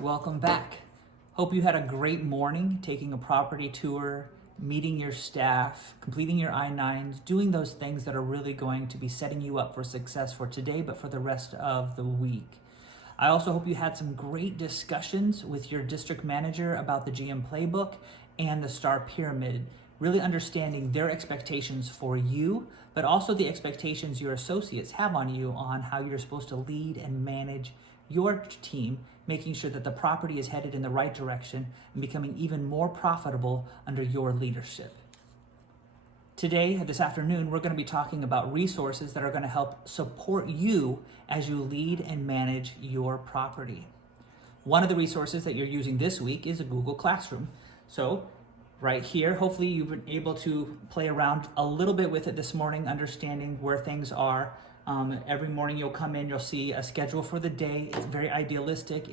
welcome back. Hope you had a great morning taking a property tour, meeting your staff, completing your I-9s, doing those things that are really going to be setting you up for success for today, but for the rest of the week. I also hope you had some great discussions with your district manager about the GM playbook and the STAR pyramid, really understanding their expectations for you, but also the expectations your associates have on you on how you're supposed to lead and manage your team, making sure that the property is headed in the right direction and becoming even more profitable under your leadership. Today, this afternoon, we're going to be talking about resources that are going to help support you as you lead and manage your property. One of the resources that you're using this week is a Google Classroom. So right here, hopefully you've been able to play around a little bit with it this morning, understanding where things are. Every morning you'll come in, you'll see a schedule for the day. It's very idealistic.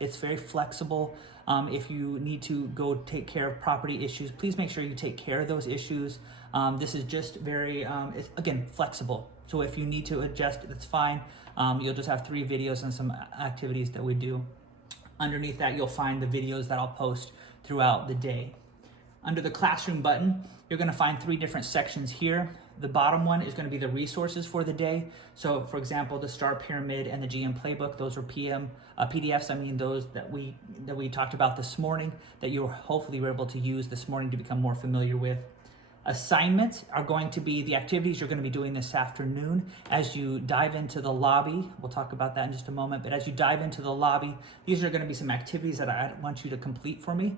It's very flexible. If you need to go take care of property issues, please make sure you take care of those issues. This is just very, it's, again, flexible. So if you need to adjust, that's fine. You'll just have 3 videos and some activities that we do. Underneath that, you'll find the videos that I'll post throughout the day. Under the Classroom button, you're going to find 3 different sections here. The bottom one is going to be the resources for the day. So for example, the STAR pyramid and the GM playbook, those are PDFs, those that we talked about this morning that you hopefully were able to use this morning to become more familiar with. Assignments are going to be the activities you're going to be doing this afternoon as you dive into the lobby. We'll talk about that in just a moment, but as you dive into the lobby, these are going to be some activities that I want you to complete for me,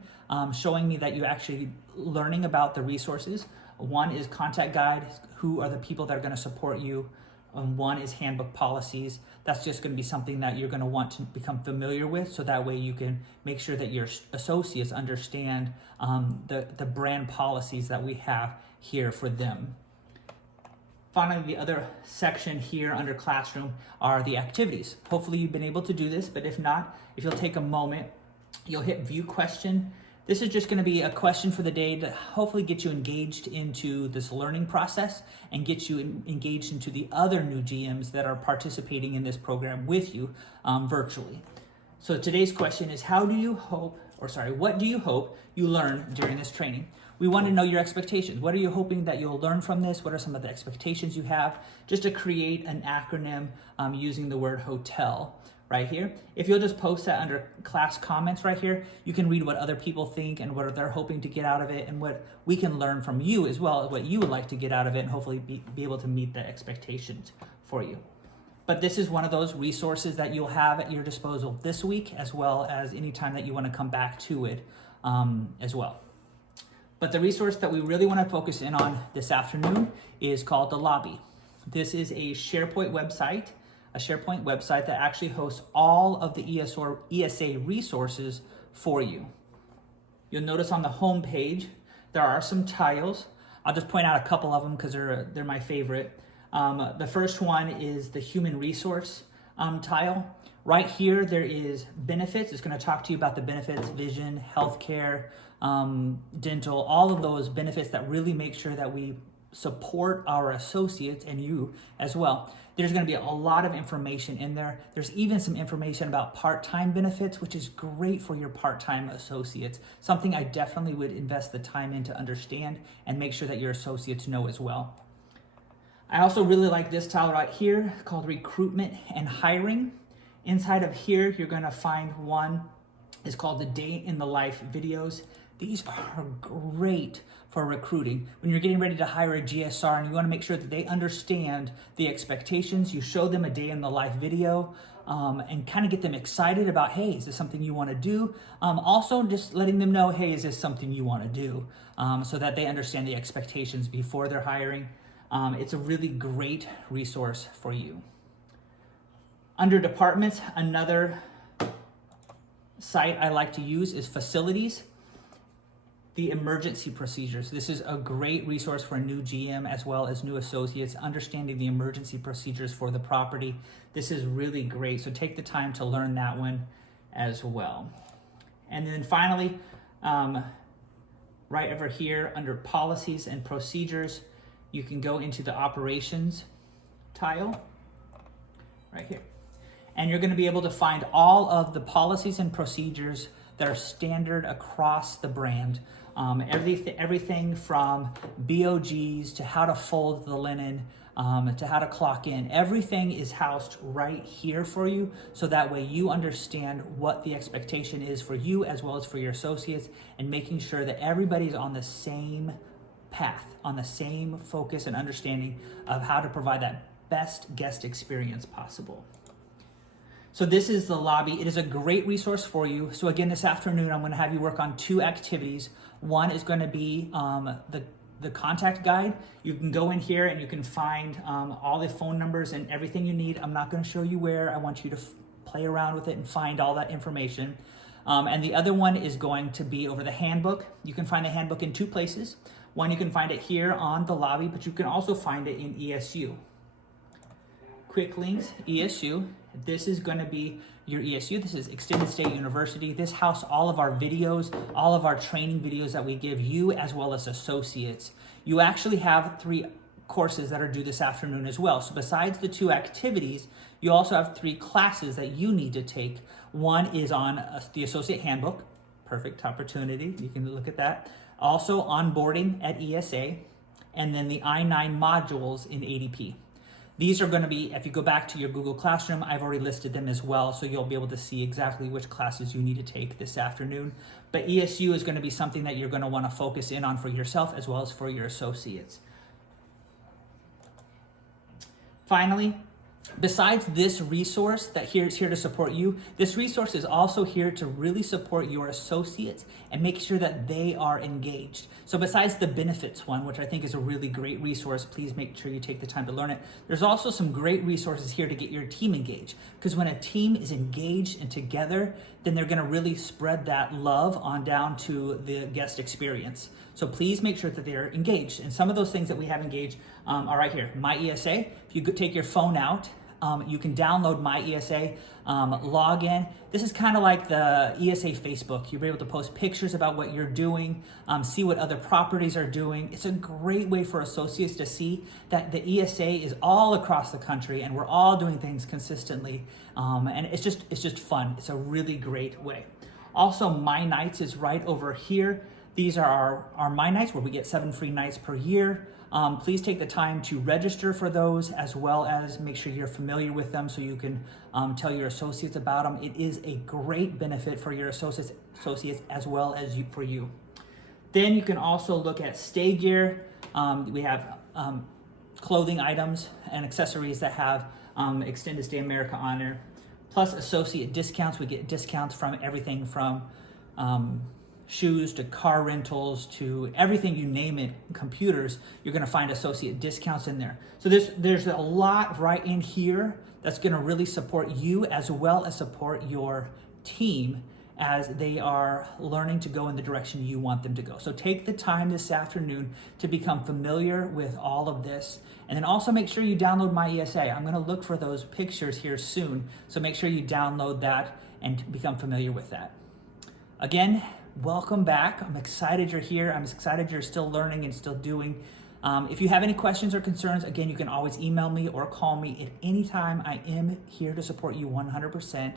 showing me that you're actually learning about the resources. One is contact guide, who are the people that are going to support you. One is handbook policies. That's just going to be something that you're going to want to become familiar with, so that way you can make sure that your associates understand the brand policies that we have here for them. Finally, the other section here under Classroom are the activities. Hopefully you've been able to do this, but if not, if you'll take a moment, you'll hit View Question. This is just going to be a question for the day to hopefully get you engaged into this learning process and get you engaged into the other new GMs that are participating in this program with you virtually. So today's question is, what do you hope you learn during this training? We want to know your expectations. What are you hoping that you'll learn from this? What are some of the expectations you have? Just to create an acronym using the word hotel. Right here. If you'll just post that under class comments right here, you can read what other people think and what they're hoping to get out of it, and what we can learn from you as well, what you would like to get out of it, and hopefully be able to meet the expectations for you. But this is one of those resources that you'll have at your disposal this week, as well as any time that you want to come back to it as well. But the resource that we really want to focus in on this afternoon is called the Lobby. This is a SharePoint website that actually hosts all of the ESA resources for you. You'll notice on the home page, there are some tiles. I'll just point out a couple of them because they're my favorite. The first one is the human resource tile. Right here, there is benefits. It's going to talk to you about the benefits, vision, healthcare, dental, all of those benefits that really make sure that we support our associates and you as well. There's going to be a lot of information in there. There's even some information about part-time benefits, which is great for your part-time associates. Something I definitely would invest the time in to understand and make sure that your associates know as well. I also really like this tile right here called Recruitment and Hiring. Inside of here, you're going to find one is called the Day in the Life videos. These are great for recruiting. When you're getting ready to hire a GSR and you want to make sure that they understand the expectations, you show them a day in the life video and kind of get them excited about, hey, is this something you want to do? Also, just letting them know, hey, is this something you want to do? So that they understand the expectations before they're hiring. It's a really great resource for you. Under departments, another site I like to use is Facilities. The emergency procedures. This is a great resource for a new GM as well as new associates, understanding the emergency procedures for the property. This is really great. So take the time to learn that one as well. And then finally, right over here under policies and procedures, you can go into the operations tile right here. and you're going to be able to find all of the policies and procedures that are standard across the brand. Everything from BOGs to how to fold the linen, to how to clock in. Everything is housed right here for you, so that way you understand what the expectation is for you as well as for your associates, and making sure that everybody's on the same path, on the same focus and understanding of how to provide that best guest experience possible. So this is the lobby. It is a great resource for you. So again, this afternoon, I'm going to have you work on 2 activities. One is going to be the contact guide. You can go in here and you can find all the phone numbers and everything you need. I'm not going to show you where. I want you to play around with it and find all that information. And the other one is going to be over the handbook. You can find the handbook in 2 places. One, you can find it here on the lobby, but you can also find it in ESU. Quick links, ESU. This is going to be your ESU. This is Extended Stay University. This houses all of our videos, all of our training videos that we give you as well as associates. You actually have 3 courses that are due this afternoon as well. So besides the 2 activities, you also have 3 classes that you need to take. One is on the associate handbook. Perfect opportunity. You can look at that. Also onboarding at ESA, and then the I-9 modules in ADP. These are going to be, if you go back to your Google Classroom, I've already listed them as well, so you'll be able to see exactly which classes you need to take this afternoon. But ESU is going to be something that you're going to want to focus in on for yourself as well as for your associates. Finally, besides this resource that is here to support you, this resource is also here to really support your associates and make sure that they are engaged. So besides the benefits one, which I think is a really great resource, please make sure you take the time to learn it. There's also some great resources here to get your team engaged, because when a team is engaged and together, then they're going to really spread that love on down to the guest experience. So please make sure that they're engaged. And some of those things that we have engaged are right here. My ESA, if you could take your phone out, you can download My ESA, log in. This is kind of like the ESA Facebook. You'll be able to post pictures about what you're doing, see what other properties are doing. It's a great way for associates to see that the ESA is all across the country and we're all doing things consistently. And it's just fun. It's a really great way. Also, My Nights is right over here. These are our My Nights, where we get 7 free nights per year. Please take the time to register for those, as well as make sure you're familiar with them so you can tell your associates about them. It is a great benefit for your associates as well as for you. Then you can also look at stay gear. We have clothing items and accessories that have Extended Stay America on there. Plus associate discounts. We get discounts from everything from shoes to car rentals to everything you name it, computers. You're going to find associate discounts in there. So there's a lot right in here that's going to really support you as well as support your team as they are learning to go in the direction you want them to go. So take the time this afternoon to become familiar with all of this. And then also make sure you download My ESA. I'm going to look for those pictures here soon. So make sure you download that and become familiar with that. Again, welcome back. I'm excited you're here. I'm excited you're still learning and still doing. If you have any questions or concerns, again, you can always email me or call me at any time. I am here to support you 100%.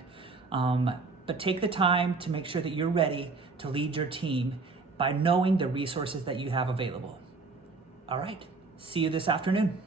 But take the time to make sure that you're ready to lead your team by knowing the resources that you have available. All right. See you this afternoon.